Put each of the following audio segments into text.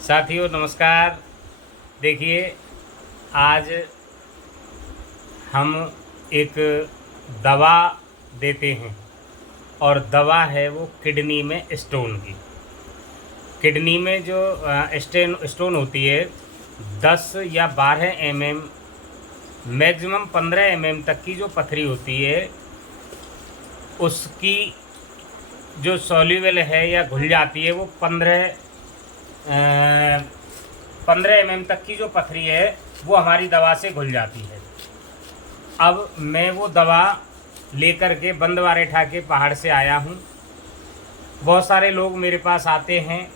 साथियों नमस्कार। देखिए, आज हम एक दवा देते हैं और दवा है वो किडनी में स्टोन की। किडनी में जो स्टोन होती है 10 या 12 mm, मैक्सिमम 15 mm तक की जो पथरी होती है उसकी जो सॉल्यूबल है या घुल जाती है वो 15 mm तक की जो पथरी है वो हमारी दवा से घुल जाती है। अब मैं वो दवा लेकर के बंदवारेठा के पहाड़ से आया हूँ। बहुत सारे लोग मेरे पास आते हैं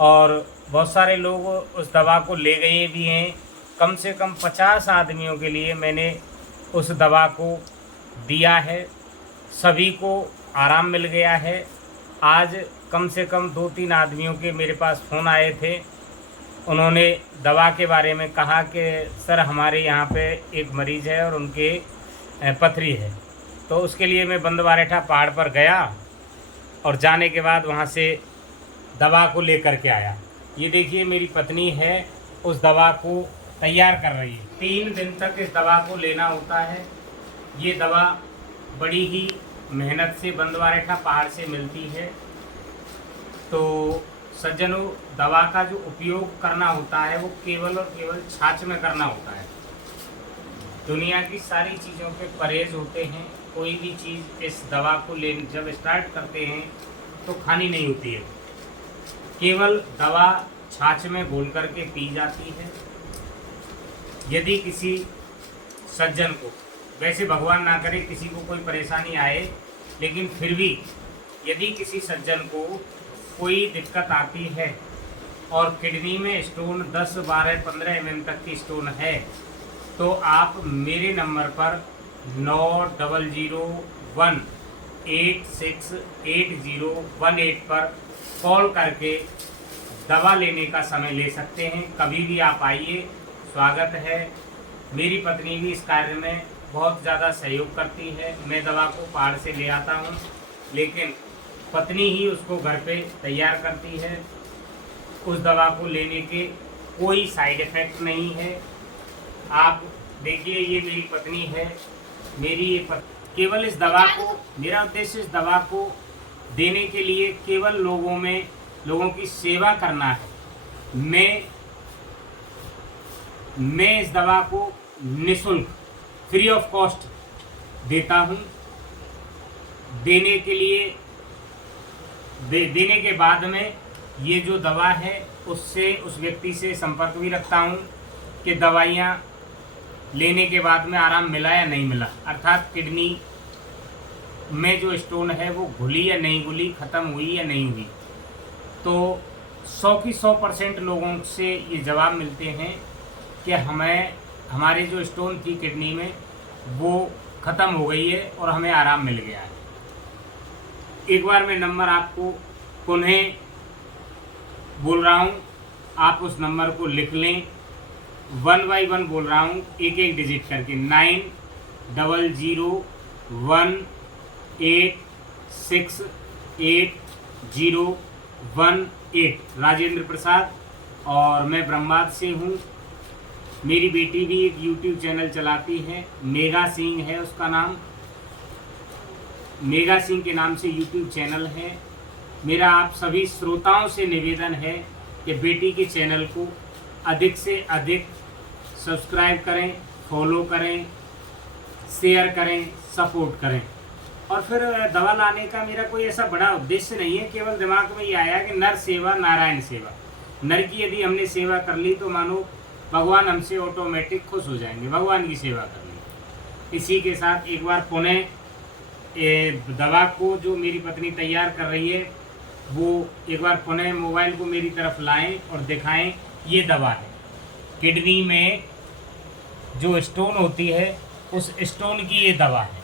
और बहुत सारे लोग उस दवा को ले गए भी हैं। कम से कम 50 आदमियों के लिए मैंने उस दवा को दिया है, सभी को आराम मिल गया है। आज कम से कम 2-3 आदमियों के मेरे पास फ़ोन आए थे। उन्होंने दवा के बारे में कहा कि सर हमारे यहाँ पे एक मरीज़ है और उनके पथरी है, तो उसके लिए मैं बंदवारेठा पहाड़ पर गया और जाने के बाद वहाँ से दवा को लेकर के आया। ये देखिए मेरी पत्नी है, उस दवा को तैयार कर रही है। 3 दिन तक इस दवा को लेना होता है। ये दवा बड़ी ही मेहनत से बंदवारेठा पहाड़ से मिलती है। तो सज्जनों, दवा का जो उपयोग करना होता है वो केवल और केवल छाछ में करना होता है। दुनिया की सारी चीज़ों के परहेज होते हैं। कोई भी चीज़ इस दवा को ले जब स्टार्ट करते हैं तो खानी नहीं होती है, केवल दवा छाछ में घोल करके पी जाती है। यदि किसी सज्जन को, वैसे भगवान ना करे किसी को कोई परेशानी आए, लेकिन फिर भी यदि किसी सज्जन को कोई दिक्कत आती है और किडनी में स्टोन 10, 12, 15 mm तक की स्टोन है, तो आप मेरे नंबर पर 9001868018 पर कॉल करके दवा लेने का समय ले सकते हैं। कभी भी आप आइए, स्वागत है। मेरी पत्नी भी इस कार्य में बहुत ज़्यादा सहयोग करती है। मैं दवा को पहाड़ से ले आता हूँ, लेकिन पत्नी ही उसको घर पे तैयार करती है। उस दवा को लेने के कोई साइड इफ़ेक्ट नहीं है। आप देखिए, ये मेरी पत्नी है। केवल इस दवा को, मेरा उद्देश्य इस दवा को देने के लिए केवल लोगों की सेवा करना है। मैं इस दवा को निःशुल्क, फ्री ऑफ कॉस्ट देता हूँ। देने के बाद में ये जो दवा है उससे उस व्यक्ति से संपर्क भी रखता हूँ कि दवाइयाँ लेने के बाद में आराम मिला या नहीं मिला, अर्थात किडनी में जो स्टोन है वो घुली या नहीं घुली, ख़त्म हुई या नहीं हुई। तो 100 की 100% लोगों से ये जवाब मिलते हैं कि हमारे जो स्टोन थी किडनी में वो ख़त्म हो गई है और हमें आराम मिल गया है। एक बार मैं नंबर आपको पुनः बोल रहा हूँ, आप उस नंबर को लिख लें। 1 by 1 बोल रहा हूँ, एक एक डिजिट करके। 9001868018, राजेंद्र प्रसाद, और मैं ब्रह्माद से हूँ। मेरी बेटी भी एक YouTube चैनल चलाती है, मेगा सिंह है उसका नाम। मेगा सिंह के नाम से YouTube चैनल है। मेरा आप सभी श्रोताओं से निवेदन है कि बेटी के चैनल को अधिक से अधिक सब्सक्राइब करें, फॉलो करें, शेयर करें, सपोर्ट करें। और फिर दवा लाने का मेरा कोई ऐसा बड़ा उद्देश्य नहीं है, केवल दिमाग में ये आया कि नर सेवा नारायण सेवा। नर की यदि हमने सेवा कर ली तो मानो भगवान हमसे ऑटोमेटिक खुश हो जाएंगे, भगवान की सेवा करनी। इसी के साथ एक बार पुनः दवा को जो मेरी पत्नी तैयार कर रही है वो एक बार पुनः मोबाइल को मेरी तरफ लाएं और दिखाएं। ये दवा है, किडनी में जो स्टोन होती है उस स्टोन की ये दवा है।